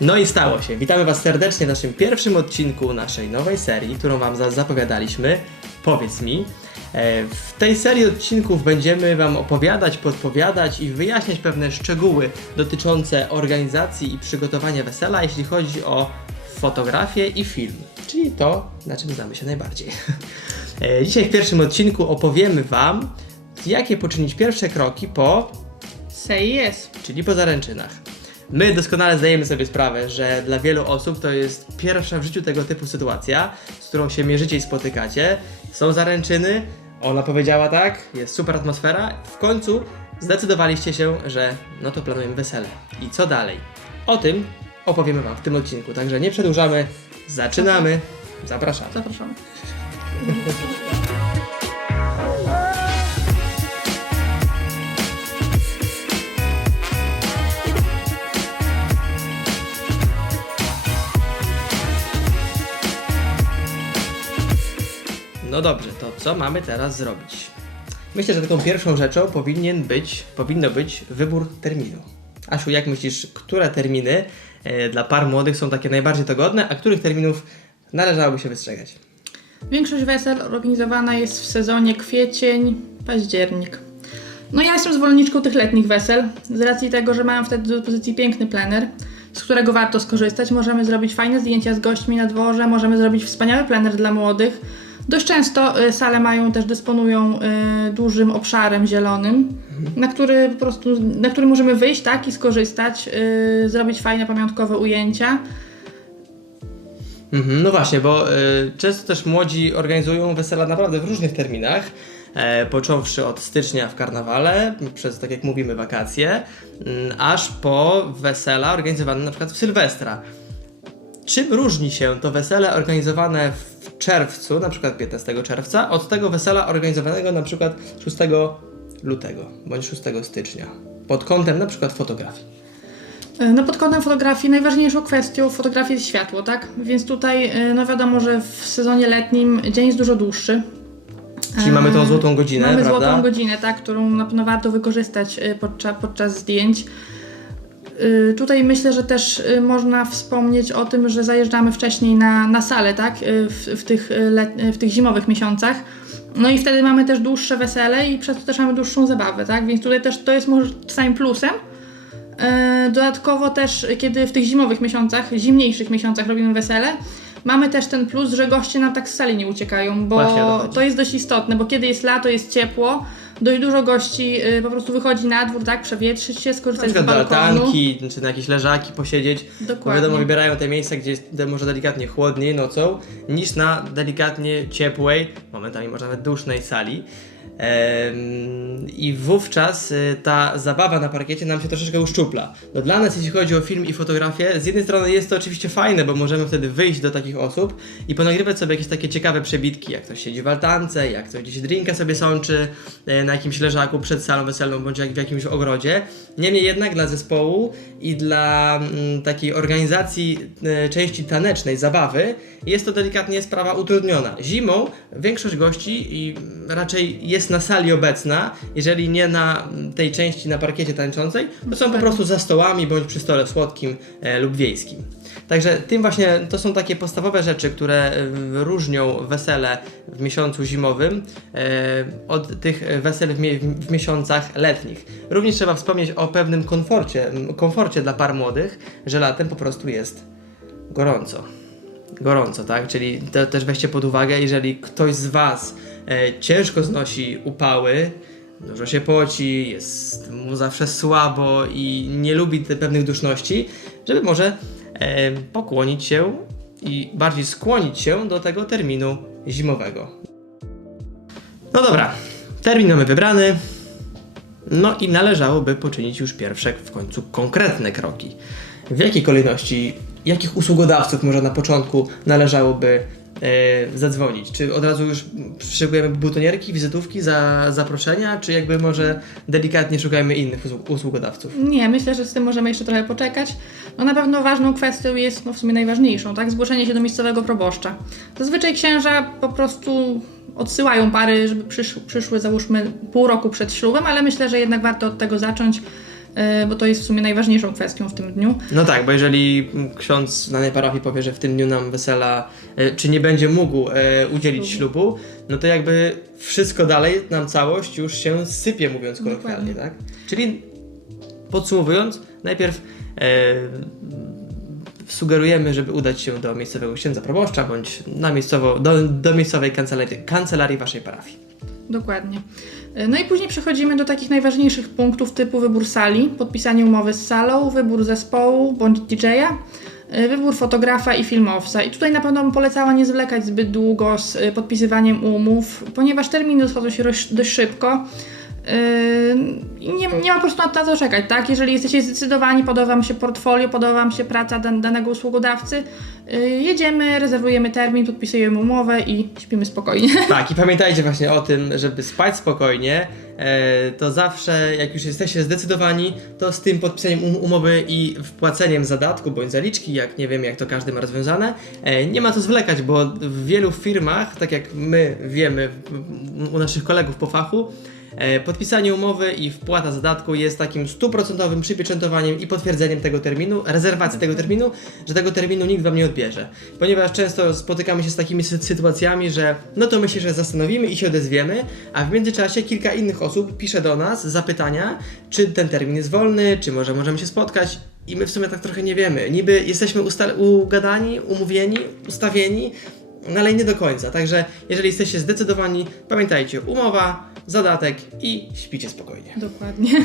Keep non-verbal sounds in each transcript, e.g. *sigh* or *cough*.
No i stało się. Witamy Was serdecznie w naszym pierwszym odcinku naszej nowej serii, którą Wam za- zapowiadaliśmy. Powiedz mi. E, W tej serii odcinków będziemy Wam opowiadać, podpowiadać i wyjaśniać pewne szczegóły dotyczące organizacji i przygotowania wesela, jeśli chodzi o fotografię i film, czyli to, na czym znamy się najbardziej. *laughs* E, Dzisiaj w pierwszym odcinku opowiemy Wam, jakie poczynić pierwsze kroki po Say yes. czyli po zaręczynach. My doskonale zdajemy sobie sprawę, że dla wielu osób to jest pierwsza w życiu tego typu sytuacja, z którą się mierzycie i spotykacie. Są zaręczyny, ona powiedziała tak, jest super atmosfera. W końcu zdecydowaliście się, że no to planujemy wesele. I co dalej? O tym opowiemy Wam w tym odcinku. Także nie przedłużamy, zaczynamy. Zapraszamy. Zapraszamy. No dobrze, to co mamy teraz zrobić? Myślę, że taką pierwszą rzeczą powinien być, powinno być wybór terminu. Asiu, jak myślisz, które terminy e, dla par młodych są takie najbardziej dogodne, a których terminów należałoby się wystrzegać? Większość wesel organizowana jest w sezonie kwiecień, październik. No ja jestem zwolenniczką tych letnich wesel, z racji tego, że mam wtedy do dyspozycji piękny plener, z którego warto skorzystać. Możemy zrobić fajne zdjęcia z gośćmi na dworze, możemy zrobić wspaniały plener dla młodych. Dość często y, sale mają też, dysponują y, dużym obszarem zielonym, na który po prostu, na który możemy wyjść tak i skorzystać, y, zrobić fajne pamiątkowe ujęcia. Mhm, no właśnie, bo e, często też młodzi organizują wesela naprawdę w różnych terminach. E, począwszy od stycznia w karnawale, przez tak jak mówimy wakacje, mm, aż po wesela organizowane na przykład w Sylwestra. Czym różni się to wesele organizowane w czerwcu, na przykład 15 czerwca, od tego wesela organizowanego na przykład 6 lutego bądź 6 stycznia? Pod kątem na przykład fotografii. No pod kątem fotografii najważniejszą kwestią fotografii jest światło, tak? Więc tutaj y, no wiadomo, że w sezonie letnim dzień jest dużo dłuższy. Czyli mamy tą złotą godzinę, Mamy prawda? złotą godzinę, tak, którą na pewno warto wykorzystać y, podczas, podczas zdjęć. Y, Tutaj myślę, że też y, można wspomnieć o tym, że zajeżdżamy wcześniej na, na salę, tak, y, w, w, tych, w tych zimowych miesiącach. No i wtedy mamy też dłuższe wesele i przez to też mamy dłuższą zabawę, tak, więc tutaj też to jest może samym plusem. Dodatkowo też, kiedy w tych zimowych miesiącach, zimniejszych miesiącach robimy wesele, mamy też ten plus, że goście nam tak z sali nie uciekają, bo to jest dość istotne, bo kiedy jest lato, jest ciepło, dość dużo gości y, po prostu wychodzi na dwór, tak, przewietrzyć się, Na skorzystać z przykład do balkonu. altanki, czy na jakieś leżaki posiedzieć. Bo Dokładnie. wiadomo, wybierają te miejsca, gdzie jest de- może delikatnie chłodniej nocą, niż na delikatnie ciepłej, momentami może nawet dusznej sali. I wówczas y, ta zabawa na parkiecie nam się troszeczkę uszczupla. No dla nas, jeśli chodzi o film i fotografię, z jednej strony jest to oczywiście fajne, bo możemy wtedy wyjść do takich osób i ponagrywać sobie jakieś takie ciekawe przebitki, jak ktoś siedzi w altance, jak ktoś gdzieś drinka sobie sączy e, na jakimś leżaku przed salą weselną, bądź jak w jakimś ogrodzie. Niemniej jednak dla zespołu i dla mm, takiej organizacji e, części tanecznej, zabawy, jest to delikatnie sprawa utrudniona. Zimą większość gości i raczej jest na sali obecna, jeżeli nie na mm, tej części na parkiecie tańczącej, to są po prostu za stołami bądź przy stole słodkim e, lub wiejskim. Także tym właśnie to są takie podstawowe rzeczy, które e, różnią wesele w miesiącu zimowym e, od tych wesel w, w miesiącach letnich. Również trzeba wspomnieć o pewnym komforcie, komforcie dla par młodych, że latem po prostu jest gorąco gorąco, tak? Czyli to też weźcie pod uwagę, jeżeli ktoś z Was e, ciężko znosi upały, dużo się poci, jest mu zawsze słabo i nie lubi pewnych duszności, żeby może e, pokłonić się i bardziej skłonić się do tego terminu zimowego. No dobra, termin mamy wybrany. No i należałoby poczynić już pierwsze w końcu konkretne kroki. W jakiej kolejności, jakich usługodawców może na początku należałoby e, zadzwonić? Czy od razu już szykujemy butonierki, wizytówki, za zaproszenia, czy jakby może delikatnie szukajmy innych usług- usługodawców? Nie, myślę, że z tym możemy jeszcze trochę poczekać. No na pewno ważną kwestią jest, no w sumie najważniejszą, tak, zgłoszenie się do miejscowego proboszcza. Zazwyczaj księża po prostu odsyłają pary, żeby przysz, przyszły załóżmy pół roku przed ślubem, ale myślę, że jednak warto od tego zacząć bo to jest w sumie najważniejszą kwestią w tym dniu. No tak, bo jeżeli ksiądz danej parafii powie, że w tym dniu nam wesela, e, czy nie będzie mógł e, udzielić ślubu, no to jakby wszystko dalej, nam całość już się sypie, mówiąc kolokwialnie, tak? Czyli podsumowując, najpierw sugerujemy, żeby udać się do miejscowego księdza proboszcza, bądź na miejscowo, do, do miejscowej kancelarii, kancelarii waszej parafii. Dokładnie. No i później przechodzimy do takich najważniejszych punktów typu wybór sali, podpisanie umowy z salą, wybór zespołu bądź DJ-a, y, wybór fotografa i filmowca. I tutaj na pewno bym polecała nie zwlekać zbyt długo z y, podpisywaniem umów, ponieważ terminy schodzą się dość szybko. Yy, nie, nie ma po prostu na to, czekać, tak? Jeżeli jesteście zdecydowani, podoba Wam się portfolio, podoba Wam się praca dan- danego usługodawcy, yy, jedziemy, rezerwujemy termin, podpisujemy umowę i śpimy spokojnie. *laughs* Tak, i pamiętajcie właśnie o tym, żeby spać spokojnie, e, to zawsze, jak już jesteście zdecydowani, to z tym podpisaniem um- umowy i wpłaceniem zadatku bądź zaliczki, jak nie wiem, jak to każdy ma rozwiązane, e, nie ma co zwlekać, bo w wielu firmach, tak jak my wiemy u naszych kolegów po fachu, Podpisanie umowy i wpłata zadatku jest takim stuprocentowym przypieczętowaniem i potwierdzeniem tego terminu, rezerwacji tego terminu, że tego terminu nikt wam nie odbierze. Ponieważ często spotykamy się z takimi sy- sytuacjami, że no to my się że zastanowimy i się odezwiemy, a w międzyczasie kilka innych osób pisze do nas zapytania, czy ten termin jest wolny, czy może możemy się spotkać. I my w sumie tak trochę nie wiemy. Niby jesteśmy ugadani, umówieni, ustawieni, no ale nie do końca. Także jeżeli jesteście zdecydowani, pamiętajcie, umowa, zadatek i śpicie spokojnie. Dokładnie. *laughs*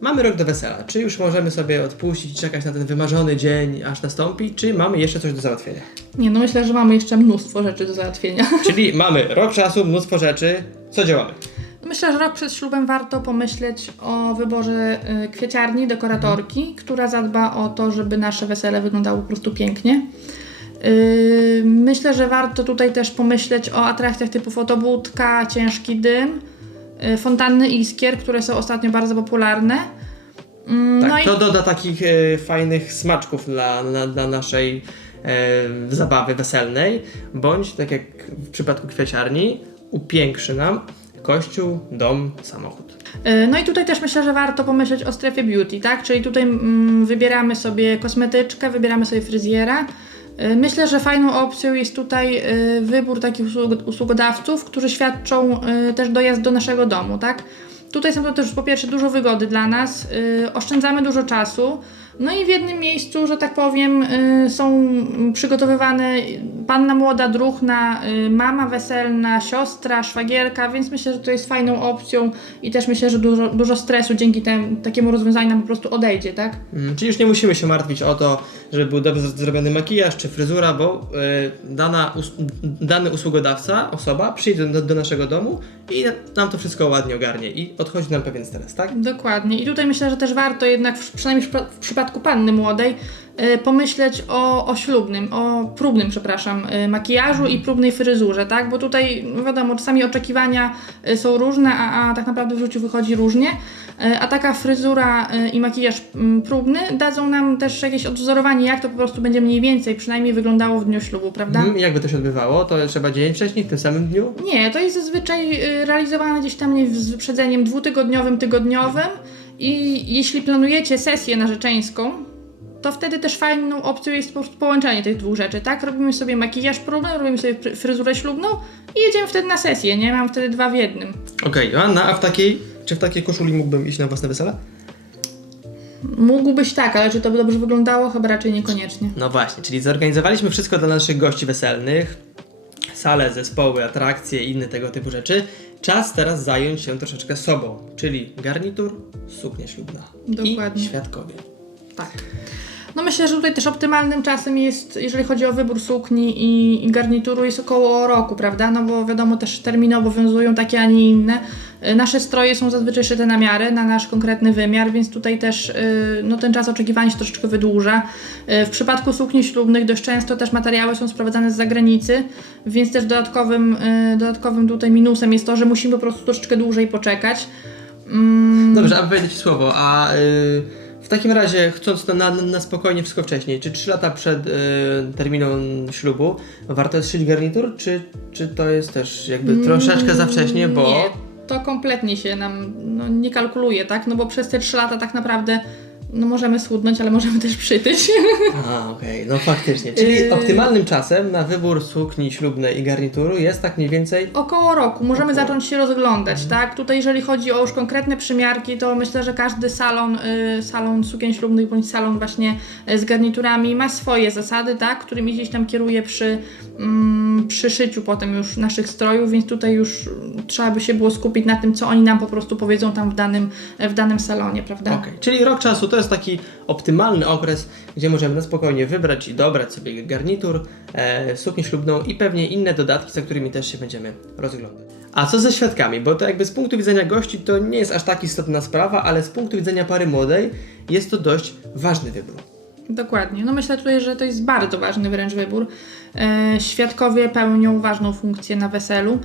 Mamy rok do wesela. Czy już możemy sobie odpuścić i czekać na ten wymarzony dzień, aż nastąpi, czy mamy jeszcze coś do załatwienia? Nie, no myślę, że mamy jeszcze mnóstwo rzeczy do załatwienia. *laughs* Czyli mamy rok czasu, mnóstwo rzeczy. Co działamy? Myślę, że rok przed ślubem warto pomyśleć o wyborze y, kwieciarni, dekoratorki, która zadba o to, żeby nasze wesele wyglądało po prostu pięknie. Yy, Myślę, że warto tutaj też pomyśleć o atrakcjach typu fotobudka, ciężki dym, y, fontanny iskier, które są ostatnio bardzo popularne. Mm, Tak, no i to doda takich e, fajnych smaczków dla, na, dla naszej e, zabawy weselnej, bądź tak jak w przypadku kwieciarni, upiększy nam kościół, dom, samochód. Y, No i tutaj też myślę, że warto pomyśleć o strefie beauty, tak? Czyli tutaj mm, wybieramy sobie kosmetyczkę, wybieramy sobie fryzjera. Y, Myślę, że fajną opcją jest tutaj y, wybór takich usług- usługodawców, którzy świadczą y, też dojazd do naszego domu, tak? Tutaj są to też po pierwsze dużo wygody dla nas, oszczędzamy dużo czasu. No i w jednym miejscu, że tak powiem, y, są przygotowywane panna młoda, druhna, y, mama weselna, siostra, szwagierka, więc myślę, że to jest fajną opcją i też myślę, że dużo, dużo stresu dzięki tem, takiemu rozwiązaniu nam po prostu odejdzie, tak? Mm, Czyli już nie musimy się martwić o to, żeby był dobrze zrobiony makijaż czy fryzura, bo y, dana us dany usługodawca, osoba przyjdzie do, do naszego domu i nam to wszystko ładnie ogarnie i odchodzi nam pewien stres, tak? Dokładnie. I tutaj myślę, że też warto jednak, przynajmniej w, przypa- w przypadku panny młodej, y, pomyśleć o, o ślubnym, o próbnym, przepraszam, y, makijażu i próbnej fryzurze, tak? Bo tutaj, no wiadomo, czasami oczekiwania y, są różne, a, a tak naprawdę w życiu wychodzi różnie. A taka fryzura i makijaż próbny dadzą nam też jakieś odwzorowanie, jak to po prostu będzie mniej więcej przynajmniej wyglądało w dniu ślubu, prawda? Mm, i jakby to się odbywało, to trzeba dzień wcześniej, w tym samym dniu? Nie, to jest zazwyczaj realizowane gdzieś tam z wyprzedzeniem dwutygodniowym, tygodniowym i jeśli planujecie sesję narzeczeńską, to wtedy też fajną opcją jest po połączenie tych dwóch rzeczy, tak? Robimy sobie makijaż próbny, robimy sobie fry- fryzurę ślubną i jedziemy wtedy na sesję, nie? Mam wtedy dwa w jednym. Okej, Joanna, a w takiej, czy w takiej koszuli mógłbym iść na własne wesele? Mógłbyś tak, ale czy to by dobrze wyglądało? Chyba raczej niekoniecznie. No właśnie, czyli zorganizowaliśmy wszystko dla naszych gości weselnych, sale, zespoły, atrakcje i inne tego typu rzeczy. Czas teraz zająć się troszeczkę sobą, czyli garnitur, suknia ślubna Dokładnie. i świadkowie. Tak. No myślę, że tutaj też optymalnym czasem jest, jeżeli chodzi o wybór sukni i, i garnituru, jest około roku, prawda? No bo wiadomo, też terminy obowiązują takie, a nie inne. Y, Nasze stroje są zazwyczaj szyte na miarę, na nasz konkretny wymiar, więc tutaj też y, no, ten czas oczekiwania się troszeczkę wydłuża. Y, W przypadku sukni ślubnych dość często też materiały są sprowadzane z zagranicy, więc też dodatkowym, dodatkowym tutaj minusem jest to, że musimy po prostu troszeczkę dłużej poczekać. Mm, Dobrze, a wejdę Ci słowo, a y, w takim razie, chcąc to na, na spokojnie wszystko wcześniej, czy 3 lata przed y, terminem ślubu warto jest szyć garnitur, czy, czy to jest też jakby troszeczkę za wcześnie, bo... Nie. to kompletnie się nam no, nie kalkuluje, tak? No bo przez te 3 lata tak naprawdę no możemy schudnąć, ale możemy też przytyć. *laughs* A, okej, no faktycznie. Czyli Yy. optymalnym czasem na wybór sukni ślubnej i garnituru jest tak mniej więcej Około roku możemy Około. zacząć się rozglądać, tak? Tutaj jeżeli chodzi o już konkretne przymiarki, to myślę, że każdy salon, y, salon sukien ślubnych bądź salon właśnie y, z garniturami ma swoje zasady, tak? Którymi gdzieś tam kieruje przy, mm, przy szyciu potem już naszych strojów, więc tutaj już trzeba by się było skupić na tym, co oni nam po prostu powiedzą tam w danym, w danym salonie, prawda? Okej, czyli rok czasu to jest taki optymalny okres, gdzie możemy na spokojnie wybrać i dobrać sobie garnitur, e, suknię ślubną i pewnie inne dodatki, za którymi też się będziemy rozglądać. A co ze świadkami? Bo to jakby z punktu widzenia gości to nie jest aż tak istotna sprawa, ale z punktu widzenia pary młodej jest to dość ważny wybór. Dokładnie. No myślę tutaj, że to jest bardzo ważny wręcz wybór. E, świadkowie pełnią ważną funkcję na weselu.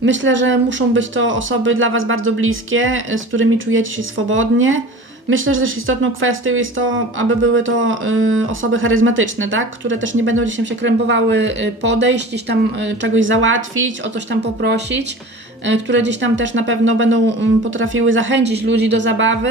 Myślę, że muszą być to osoby dla Was bardzo bliskie, z którymi czujecie się swobodnie. Myślę, że też istotną kwestią jest to, aby były to y, osoby charyzmatyczne, tak? które też nie będą gdzieś tam się krępowały y, podejść, gdzieś tam y, czegoś załatwić, o coś tam poprosić, y, które gdzieś tam też na pewno będą mm, potrafiły zachęcić ludzi do zabawy.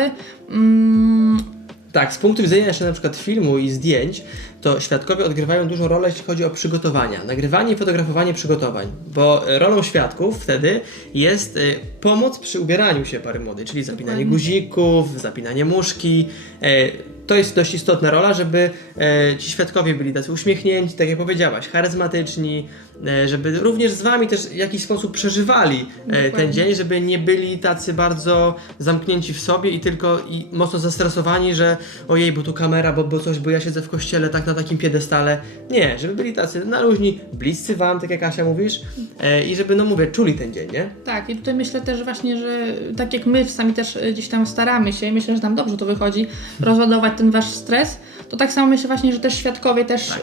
Mm, Tak, z punktu widzenia jeszcze na przykład filmu i zdjęć, to świadkowie odgrywają dużą rolę, jeśli chodzi o przygotowania. Nagrywanie i fotografowanie przygotowań, bo rolą świadków wtedy jest e, pomoc przy ubieraniu się pary młodej, czyli zapinanie guzików, zapinanie muszki. E, To jest dość istotna rola, żeby e, ci świadkowie byli tacy uśmiechnięci, tak jak powiedziałaś, charyzmatyczni, żeby również z wami też w jakiś sposób przeżywali e, ten Dokładnie. dzień, żeby nie byli tacy bardzo zamknięci w sobie i tylko i mocno zestresowani, że ojej, bo tu kamera, bo, bo coś, bo ja siedzę w kościele tak na takim piedestale. Nie, żeby byli tacy na luźni, bliscy wam, tak jak Asia mówisz, e, i żeby, no mówię, czuli ten dzień, nie? Tak, i tutaj myślę też właśnie, że tak jak my sami też gdzieś tam staramy się i myślę, że nam dobrze to wychodzi, rozładować ten wasz stres, to tak samo myślę właśnie, że też świadkowie też Tak.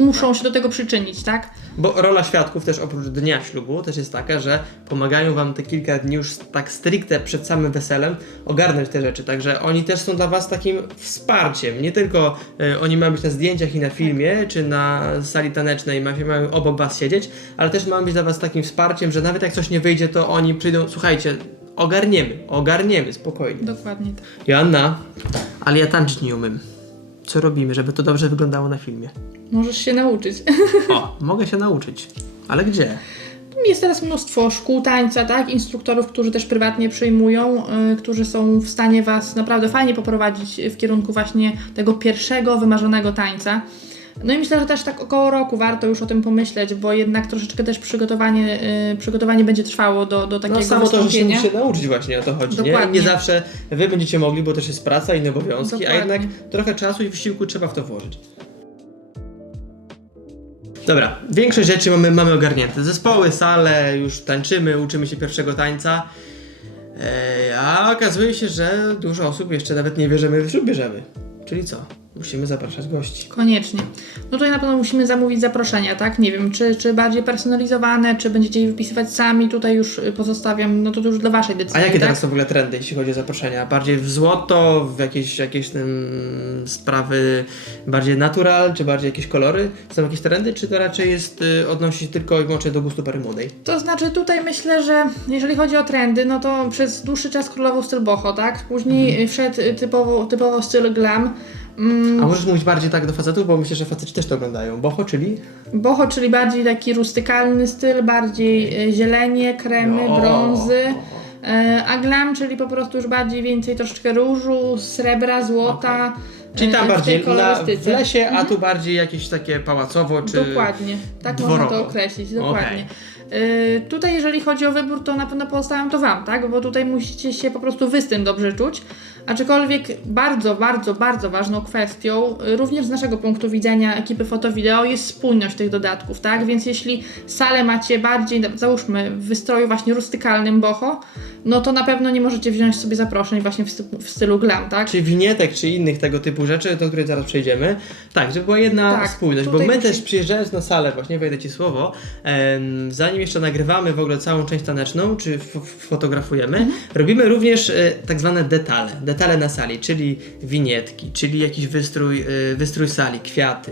Y, muszą się do tego przyczynić, tak? Bo rola świadków też oprócz dnia ślubu też jest taka, że pomagają wam te kilka dni już tak stricte przed samym weselem ogarnąć te rzeczy. Także oni też są dla was takim wsparciem. Nie tylko e, oni mają być na zdjęciach i na filmie, czy na sali tanecznej, ma- mają obok was siedzieć, ale też mają być dla was takim wsparciem, że nawet jak coś nie wyjdzie, to oni przyjdą, słuchajcie, ogarniemy, ogarniemy, spokojnie. Dokładnie tak. Joanna, ale ja tańczyć nie umiem. Co robimy, żeby to dobrze wyglądało na filmie? Możesz się nauczyć. O, mogę się nauczyć. Ale gdzie? Jest teraz mnóstwo szkół tańca, tak? Instruktorów, którzy też prywatnie przyjmują, y, którzy są w stanie Was naprawdę fajnie poprowadzić w kierunku właśnie tego pierwszego, wymarzonego tańca. No i myślę, że też tak około roku warto już o tym pomyśleć, bo jednak troszeczkę też przygotowanie, y, przygotowanie będzie trwało do, do takiego No samo to, że się musicie nauczyć właśnie o to chodzi, nie? Dokładnie. Nie zawsze wy będziecie mogli, bo też jest praca, inne obowiązki, a Dokładnie. jednak trochę czasu i wysiłku trzeba w to włożyć. Dobra, większość rzeczy mamy, mamy ogarnięte. Zespoły, sale, już tańczymy, uczymy się pierwszego tańca. Eee, a okazuje się, że dużo osób jeszcze nawet nie wie, że my ślub bierzemy. Czyli co? Musimy zapraszać gości. Koniecznie. No tutaj na pewno musimy zamówić zaproszenia, tak? Nie wiem, czy, czy bardziej personalizowane, czy będziecie je wypisywać sami, tutaj już y, pozostawiam, no to już dla Waszej decyzji, A jakie tak? teraz są w ogóle trendy, jeśli chodzi o zaproszenia? Bardziej w złoto, w jakieś, jakieś mm, sprawy bardziej natural, czy bardziej jakieś kolory? Są jakieś trendy, czy to raczej jest, y, odnosi się tylko i wyłącznie do gustu pary młodej? To znaczy tutaj myślę, że jeżeli chodzi o trendy, no to przez dłuższy czas królował styl boho, tak? Później Mhm. y, wszedł y, typowo, typowo styl glam. Mm, A możesz mówić bardziej tak do facetów, bo myślę, że faceci też to oglądają. Boho, czyli? boho, czyli bardziej taki rustykalny styl, bardziej y, zielenie, kremy, No. brązy. E, A glam, czyli po prostu już bardziej więcej troszeczkę różu, srebra, złota. Czyli tam bardziej na, w lesie, a tu bardziej jakieś takie pałacowo, czy... Dokładnie, tak dworowo? można to określić, dokładnie. Y, tutaj jeżeli chodzi o wybór, to na pewno pozostawiam to Wam, tak? Bo tutaj musicie się po prostu Wy z tym dobrze czuć. Aczkolwiek bardzo, bardzo, bardzo ważną kwestią, y, również z naszego punktu widzenia ekipy foto-wideo, jest spójność tych dodatków, tak? Więc jeśli salę macie bardziej, załóżmy, w wystroju właśnie rustykalnym boho, no to na pewno nie możecie wziąć sobie zaproszeń właśnie w, stylu, w stylu glam, tak? czy winietek, czy innych tego typu rzeczy, do których zaraz przejdziemy. Tak, żeby była jedna Tak, spójność, bo my musi- też przyjeżdżając na salę, właśnie wejdę Ci słowo, em, zanim jeszcze nagrywamy w ogóle całą część taneczną, czy fotografujemy, Mhm. robimy również e, tak zwane detale. detale na sali, czyli winietki, czyli jakiś wystrój, y, wystrój sali, kwiaty,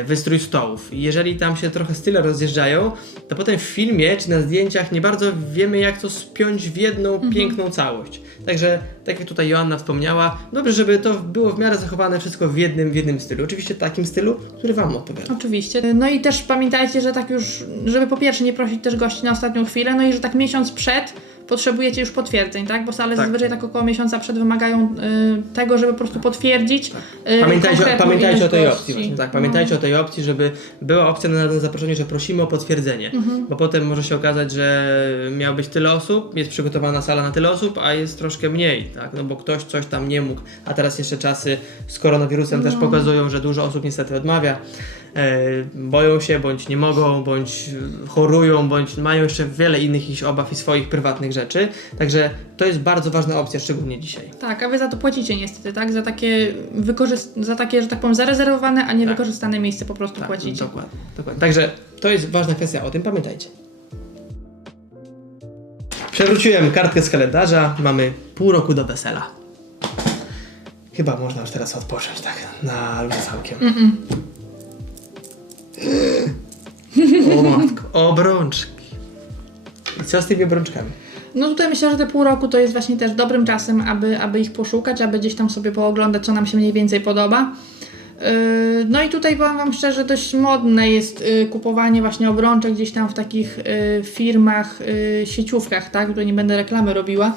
y, wystrój stołów. I Jeżeli tam się trochę style rozjeżdżają, to potem w filmie czy na zdjęciach nie bardzo wiemy, jak to spiąć w jedną piękną całość. Także, tak jak tutaj Joanna wspomniała, dobrze, żeby to było w miarę zachowane wszystko w jednym, w jednym stylu. Oczywiście takim stylu, który Wam odpowiada. Oczywiście. No i też pamiętajcie, że tak już, żeby po pierwsze nie prosić też gości na ostatnią chwilę, no i że tak miesiąc przed potrzebujecie już potwierdzeń, tak? Bo sale Tak. zazwyczaj tak około miesiąca przed wymagają y, tego, żeby po prostu potwierdzić. y, Pamiętajcie, pamiętajcie o tej gości. opcji właśnie, tak, pamiętajcie o tej opcji, żeby była opcja na, na zaproszenie, że prosimy o potwierdzenie, bo potem może się okazać, że miało być tyle osób, jest przygotowana sala na tyle osób, a jest troszkę mniej, tak, no bo ktoś coś tam nie mógł, a teraz jeszcze czasy z koronawirusem też pokazują, że dużo osób niestety odmawia, boją się, bądź nie mogą, bądź chorują, bądź mają jeszcze wiele innych jakichś obaw i swoich prywatnych rzeczy, także to jest bardzo ważna opcja, szczególnie dzisiaj. Tak, a wy za to płacicie niestety, tak? Za takie, wykorzyst- za takie że tak powiem, zarezerwowane, a nie Tak. wykorzystane miejsce po prostu Tak, płacicie. Dokładnie, dokładnie. Także to jest ważna kwestia, o tym pamiętajcie. Przewróciłem kartkę z kalendarza, mamy pół roku do wesela. Chyba można już teraz odpocząć, tak, na luzie całkiem. O *laughs* matko, obrączki. I co z tymi obrączkami? No tutaj myślę, że te pół roku to jest właśnie też dobrym czasem, aby, aby ich poszukać, aby gdzieś tam sobie pooglądać, co nam się mniej więcej podoba. Yy, No i tutaj powiem Wam szczerze, dość modne jest yy, kupowanie właśnie obrączek gdzieś tam w takich yy, firmach, sieciówkach, tak? Tutaj nie będę reklamy robiła.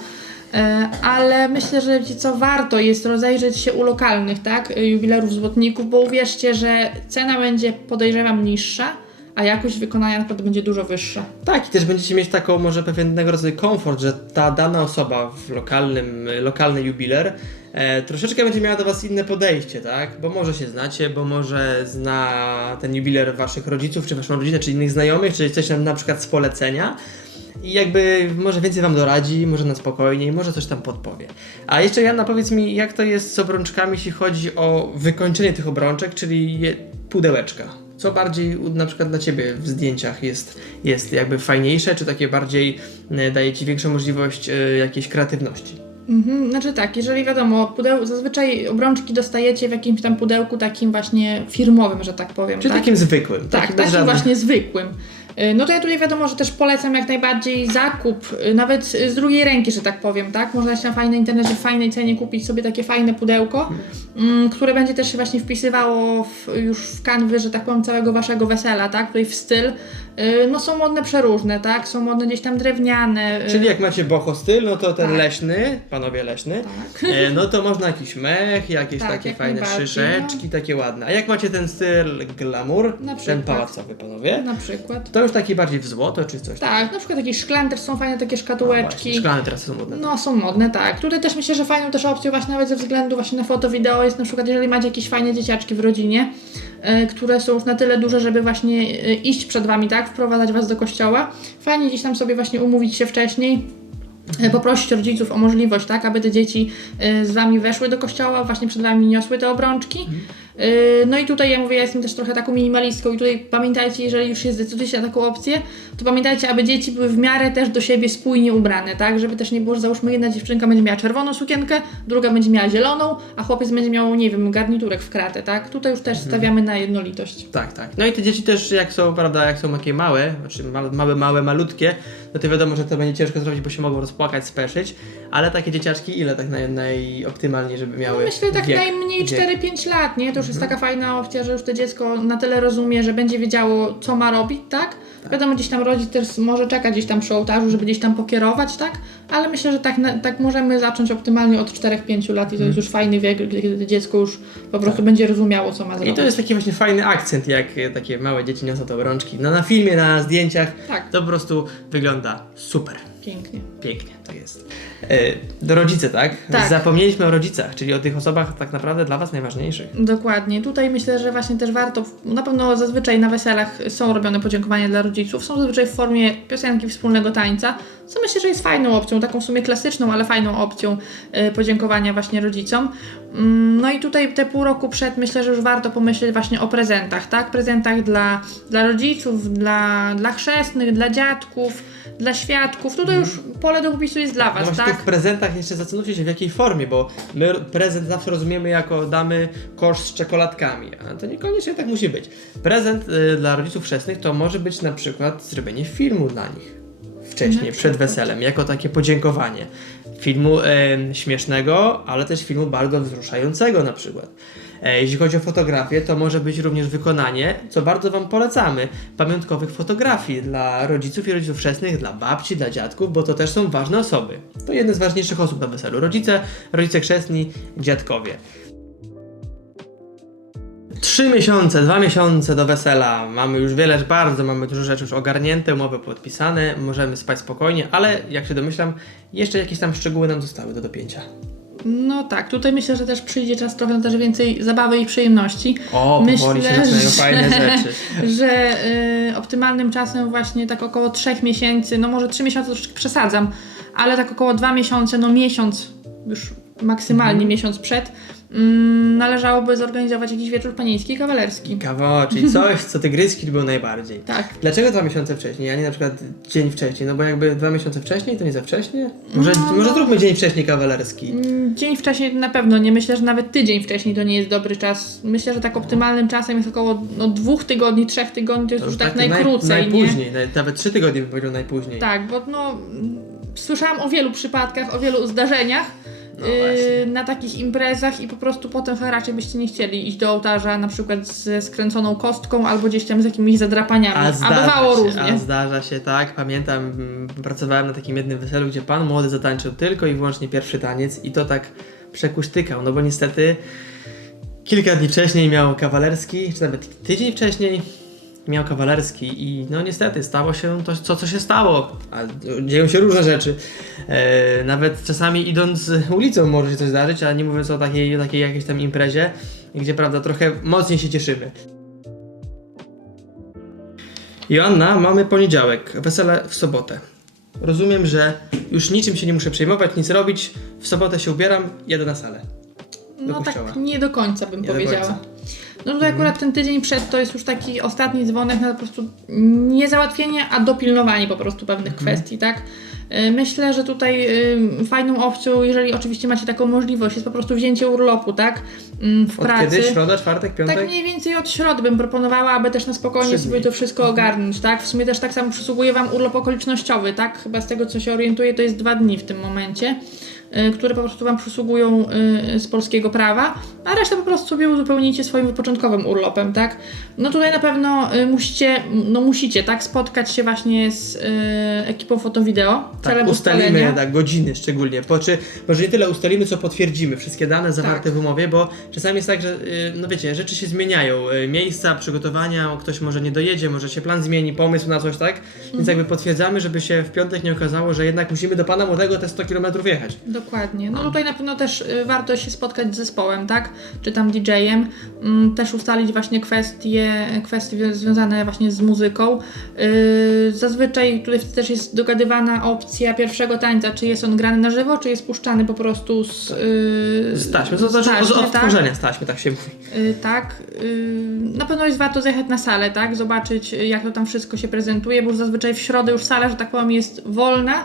Yy, Ale myślę, że co warto jest rozejrzeć się u lokalnych, tak? Jubilerów, złotników, bo uwierzcie, że cena będzie podejrzewam niższa, a jakość wykonania naprawdę będzie dużo wyższa. Tak, i też będziecie mieć taką może pewnego rodzaju komfort, że ta dana osoba w lokalnym, lokalny jubiler e, troszeczkę będzie miała do Was inne podejście, tak? Bo może się znacie, bo może zna ten jubiler Waszych rodziców, czy Waszą rodzinę, czy innych znajomych, czy coś tam na przykład z polecenia. I jakby może więcej Wam doradzi, może na spokojniej, może coś tam podpowie. A jeszcze Janna, powiedz mi, jak to jest z obrączkami, jeśli chodzi o wykończenie tych obrączek, czyli pudełeczka? Co bardziej na przykład dla Ciebie w zdjęciach jest, jest jakby fajniejsze, czy takie bardziej e, daje Ci większą możliwość e, jakiejś kreatywności? Mhm, znaczy tak, jeżeli wiadomo, pudeł, zazwyczaj obrączki dostajecie w jakimś tam pudełku takim właśnie firmowym, że tak powiem. Czy tak? takim zwykłym? Tak, takim żadnych- właśnie zwykłym. Y, No to ja tutaj wiadomo, że też polecam jak najbardziej zakup, y, nawet z drugiej ręki, że tak powiem, tak? Można się na fajnej internecie w fajnej cenie kupić sobie takie fajne pudełko, mm, które będzie też się właśnie wpisywało w, już w kanwy, że tak powiem, całego waszego wesela, tak? Tutaj w styl. Y, No są modne przeróżne, tak? Są modne gdzieś tam drewniane. Czyli jak macie boho styl, no to ten Tak. leśny, panowie leśny, Tak. e, no to można jakiś mech, jakieś Tak, takie jak fajne szyszeczki, takie ładne. A jak macie ten styl glamour, Na ten pałacowy, panowie, Na przykład. to już taki bardziej w złoto, czy coś Tak, na przykład jakieś szklan też są fajne takie szkatułeczki. właśnie, Szklane teraz są modne. No, są modne, tak. Tutaj też myślę, że fajną też opcją właśnie nawet ze względu właśnie na foto, wideo jest na przykład, jeżeli macie jakieś fajne dzieciaczki w rodzinie, e, które są już na tyle duże, żeby właśnie e, iść przed Wami, tak, wprowadzać Was do kościoła. Fajnie gdzieś tam sobie właśnie umówić się wcześniej, e, poprosić rodziców o możliwość, tak, aby te dzieci z Wami weszły do kościoła, właśnie przed Wami niosły te obrączki. E, No i tutaj ja mówię, ja jestem też trochę taką minimalistką i tutaj pamiętajcie, jeżeli już się zdecydujecie na taką opcję, to pamiętajcie, aby dzieci były w miarę też do siebie spójnie ubrane, tak? Żeby też nie było, że załóżmy jedna dziewczynka będzie miała czerwoną sukienkę, druga będzie miała zieloną, a chłopiec będzie miał, nie wiem, garniturek w kratę, tak? Tutaj już też stawiamy na jednolitość. Tak, tak. No i te dzieci też jak są, prawda, jak są takie małe, znaczy ma- małe, małe, malutkie, no to wiadomo, że to będzie ciężko zrobić, bo się mogą rozpłakać, speszyć, ale takie dzieciaczki ile tak naj, najoptymalniej, żeby miały No myślę tak wiek, najmniej wiek? 4-5 lat, nie? To już jest taka fajna opcja, że już to dziecko na tyle rozumie, że będzie wiedziało, co ma robić, tak? Wiadomo, gdzieś tam rodzic też może czekać gdzieś tam przy ołtarzu, żeby gdzieś tam pokierować, tak? Ale myślę, że tak, tak możemy zacząć optymalnie od 4-5 lat i to jest już fajny wiek, kiedy dziecko już po prostu będzie rozumiało, co ma zrobić. I to jest taki właśnie fajny akcent, jak takie małe dzieci niosą te rączki. No na filmie, na zdjęciach, Tak. to po prostu wygląda super. Pięknie. Pięknie to jest. E, do rodzice, tak? Tak. Zapomnieliśmy o rodzicach, czyli o tych osobach tak naprawdę dla Was najważniejszych. Dokładnie. Tutaj myślę, że właśnie też warto, na pewno zazwyczaj na weselach są robione podziękowania dla rodziców, są zazwyczaj w formie piosenki wspólnego tańca, co myślę, że jest fajną opcją, taką w sumie klasyczną, ale fajną opcją y, podziękowania właśnie rodzicom. Mm, No i tutaj te pół roku przed myślę, że już warto pomyśleć właśnie o prezentach, tak? Prezentach dla, dla rodziców, dla, dla chrzestnych, dla dziadków, dla świadków. Tutaj już pole do popisu jest dla No Was, właśnie tak? w tych prezentach jeszcze zastanówcie się w jakiej formie, bo my prezent zawsze rozumiemy jako damy kosz z czekoladkami, a to niekoniecznie tak musi być. Prezent y, dla rodziców chrzestnych to może być na przykład zrobienie filmu dla nich wcześniej, przed weselem, jako takie podziękowanie. Filmu em, śmiesznego, ale też filmu bardzo wzruszającego na przykład. E, Jeśli chodzi o fotografię, to może być również wykonanie, co bardzo Wam polecamy, pamiątkowych fotografii dla rodziców i rodziców wczesnych, dla babci, dla dziadków, bo to też są ważne osoby. To jedne z ważniejszych osób na weselu. Rodzice, rodzice chrzestni, dziadkowie. Trzy miesiące, dwa miesiące do wesela. Mamy już wiele, bardzo mamy dużo rzeczy już ogarnięte, umowy podpisane, możemy spać spokojnie, ale jak się domyślam, jeszcze jakieś tam szczegóły nam zostały do dopięcia. No tak, tutaj myślę, że też przyjdzie czas trochę też więcej zabawy i przyjemności. O, powoli się Myślę, zaczynają że- fajne rzeczy. *laughs* że y, optymalnym czasem właśnie tak około 3 miesięcy, no może 3 miesiące troszeczkę przesadzam, ale tak około 2 miesiące, no miesiąc, już maksymalnie Mhm. miesiąc przed, mm, należałoby zorganizować jakiś wieczór panieński i kawalerski. Kawał, czyli *laughs* coś, co tygryski lubią najbardziej. Tak. Dlaczego dwa miesiące wcześniej, a nie na przykład dzień wcześniej? No bo jakby dwa miesiące wcześniej, to nie za wcześnie? Może, No, może no. zróbmy dzień wcześniej kawalerski. Mm, Dzień wcześniej to na pewno nie. Myślę, że nawet tydzień wcześniej to nie jest dobry czas. Myślę, że tak optymalnym czasem jest około no, dwóch tygodni, trzech tygodni, to jest już tak, naj- najkrócej, nie? najpóźniej, naj, nawet trzy tygodnie bym powiedział najpóźniej. Tak, bo no, słyszałam o wielu przypadkach, o wielu zdarzeniach No yy, na takich imprezach i po prostu potem raczej byście nie chcieli iść do ołtarza na przykład ze skręconą kostką albo gdzieś tam z jakimiś zadrapaniami. A A, bywało się, różnie. A zdarza się, tak. Pamiętam, pracowałem na takim jednym weselu, gdzie pan młody zatańczył tylko i wyłącznie pierwszy taniec i to tak przekuśtykał, no bo niestety kilka dni wcześniej miał kawalerski, czy nawet tydzień wcześniej miał kawalerski i no niestety stało się to, co, co się stało, a dzieją się różne rzeczy. E, nawet czasami idąc ulicą może się coś zdarzyć, a nie mówiąc o takiej, o takiej jakiejś tam imprezie, gdzie prawda trochę mocniej się cieszymy. Joanna, mamy poniedziałek, wesele w sobotę. Rozumiem, że już niczym się nie muszę przejmować, nic robić. W sobotę się ubieram, jadę na salę. No tak kościoła. nie do końca bym Nie powiedziała. końca. No tutaj akurat ten tydzień przed to jest już taki ostatni dzwonek na po prostu nie załatwienie, a dopilnowanie po prostu pewnych Mhm. kwestii, tak? Y, Myślę, że tutaj y, fajną opcją, jeżeli oczywiście macie taką możliwość, jest po prostu wzięcie urlopu, tak? Mm, W Od pracy. kiedy? Środa, czwartek, piątek? Tak mniej więcej od środy bym proponowała, aby też na spokojnie sobie to wszystko ogarnąć, tak? W sumie też tak samo przysługuje Wam urlop okolicznościowy, tak? Chyba z tego co się orientuję, to jest dwa dni w tym momencie, które po prostu Wam przysługują y, z polskiego prawa, a resztę po prostu sobie uzupełnicie swoim wypoczątkowym urlopem, tak? No tutaj na pewno y, musicie, no musicie, tak? Spotkać się właśnie z y, ekipą foto-wideo celem Tak, ustalimy ustalenia. tak, godziny szczególnie. Po, czy, może nie tyle ustalimy, co potwierdzimy wszystkie dane zawarte Tak. w umowie, bo czasami jest tak, że y, no wiecie, rzeczy się zmieniają. Y, Miejsca, przygotowania, ktoś może nie dojedzie, może się plan zmieni, pomysł na coś, tak? Więc Mhm. jakby potwierdzamy, żeby się w piątek nie okazało, że jednak musimy do pana młodego te 100 km jechać. Dokładnie. No tutaj na pewno też y, warto się spotkać z zespołem, tak? Czy tam DJ-em. Mm, też ustalić właśnie kwestie, kwestie wi- związane właśnie z muzyką. Yy, zazwyczaj tutaj też jest dogadywana opcja pierwszego tańca, czy jest on grany na żywo, czy jest puszczany po prostu z, Z taśmy, to znaczy taśmy, od, od tak? z taśmy, tak się mówi. Y, tak. y, Na pewno jest warto zjechać na salę, tak? Zobaczyć, y, jak to tam wszystko się prezentuje, bo zazwyczaj w środę już sala, że tak powiem, jest wolna.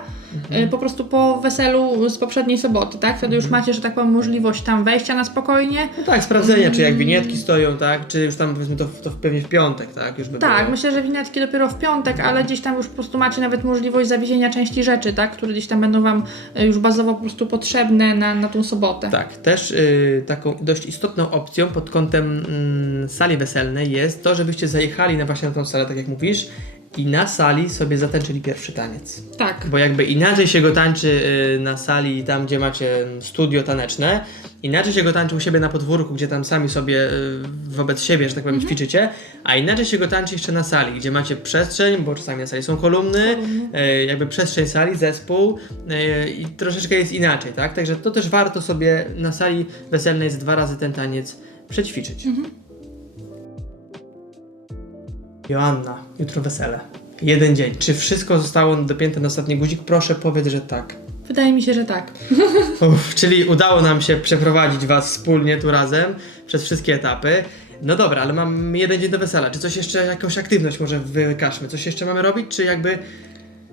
Y, Po prostu po weselu z poprzedniej soboty, tak? Wtedy już macie, że tak powiem, możliwość tam wejścia na spokojnie. No tak, sprawdzenia, czy jak winietki stoją, tak? Czy już tam powiedzmy to, to pewnie w piątek, tak? Już by Tak, było. myślę, że winetki dopiero w piątek, ale gdzieś tam już po prostu macie nawet możliwość zawiezienia części rzeczy, tak? Które gdzieś tam będą Wam y, już bazowo po prostu potrzebne na, na tą sobotę. Tak, też y, taką dość istotną opcją pod kątem mm, sali weselnej jest to, żebyście zajechali na właśnie na tą salę, tak jak mówisz, i na sali sobie zatańczyli pierwszy taniec. Tak. Bo jakby inaczej się go tańczy y, na sali, tam gdzie macie studio taneczne, inaczej się go tańczy u siebie na podwórku, gdzie tam sami sobie y, wobec siebie, że tak powiem, ćwiczycie, a inaczej się go tańczy jeszcze na sali, gdzie macie przestrzeń, bo czasami na sali są kolumny, y, jakby przestrzeń sali, zespół i troszeczkę jest inaczej, tak? Także to też warto sobie na sali weselnej z dwa razy ten taniec przećwiczyć. Joanna, jutro wesele. Jeden dzień. Czy wszystko zostało dopięte na ostatni guzik? Proszę powiedz, że tak. Wydaje mi się, że tak. *laughs* Uff, czyli udało nam się przeprowadzić Was wspólnie tu razem przez wszystkie etapy. No dobra, ale mam jeden dzień do wesela. Czy coś jeszcze, jakąś aktywność może wykażmy? Coś jeszcze mamy robić, czy jakby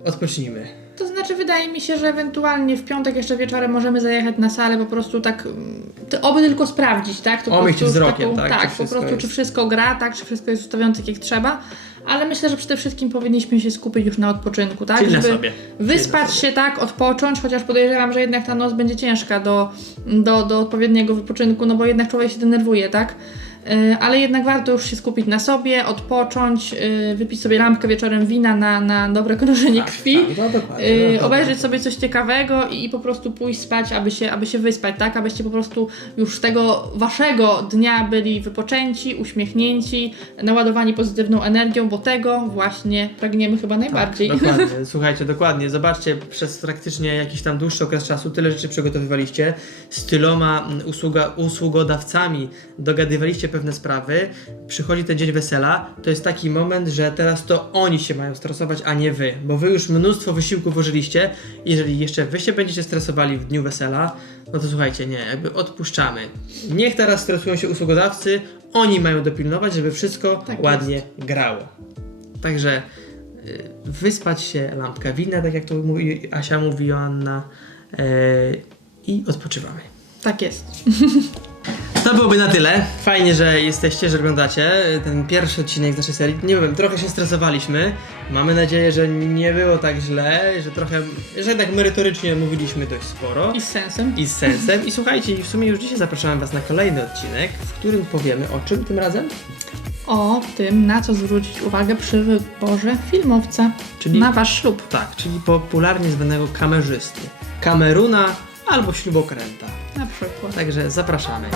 odpocznijmy? To znaczy wydaje mi się, że ewentualnie w piątek jeszcze wieczorem możemy zajechać na salę, po prostu tak, mm, ty, oby tylko sprawdzić, tak? To po Omyć wzrokiem, tak, czy Tak, po prostu jest- czy wszystko gra, tak? Czy wszystko jest ustawione tak jak trzeba. Ale myślę, że przede wszystkim powinniśmy się skupić już na odpoczynku, tak? Czyli na Żeby sobie. Wyspać Czyli się, tak, odpocząć, chociaż podejrzewam, że jednak ta noc będzie ciężka do, do, do odpowiedniego wypoczynku, no bo jednak człowiek się denerwuje, tak? Yy, Ale jednak warto już się skupić na sobie, odpocząć, yy, wypić sobie lampkę wieczorem wina na, na dobre krążenie krwi. Tak, no. Yy, no, obejrzeć sobie coś ciekawego i, po prostu pójść spać, aby się, aby się wyspać, tak? Abyście po prostu już z tego waszego dnia byli wypoczęci, uśmiechnięci, naładowani pozytywną energią, bo tego właśnie pragniemy chyba najbardziej. Tak, dokładnie. *laughs* Słuchajcie, dokładnie. Zobaczcie, przez praktycznie jakiś tam dłuższy okres czasu tyle rzeczy przygotowywaliście, z tyloma mm, usługa, usługodawcami dogadywaliście pewne sprawy, przychodzi ten dzień wesela, to jest taki moment, że teraz to oni się mają stresować, a nie wy, bo wy już mnóstwo wysiłku włożyliście jeżeli jeszcze wy się będziecie stresowali w dniu wesela, no to słuchajcie, nie, jakby odpuszczamy. Niech teraz stresują się usługodawcy, oni mają dopilnować, żeby wszystko Tak ładnie grało. Także y, wyspać się, lampka wina, tak jak to mówi, Asia mówi, Joanna, y, i odpoczywamy. Tak jest. *laughs* To byłoby na tyle. Fajnie, że jesteście, że oglądacie ten pierwszy odcinek z naszej serii. Nie wiem, trochę się stresowaliśmy. Mamy nadzieję, że nie było tak źle, że trochę, że jednak merytorycznie mówiliśmy dość sporo. I z sensem. I z sensem. I słuchajcie, w sumie już dzisiaj zapraszamy Was na kolejny odcinek, w którym powiemy o czym tym razem? O tym, na co zwrócić uwagę przy wyborze filmowca Czyli- na wasz ślub. Tak, czyli popularnie zwanego kamerzysty. Kameruna albo ślubokręta. Na przykład. Także zapraszamy.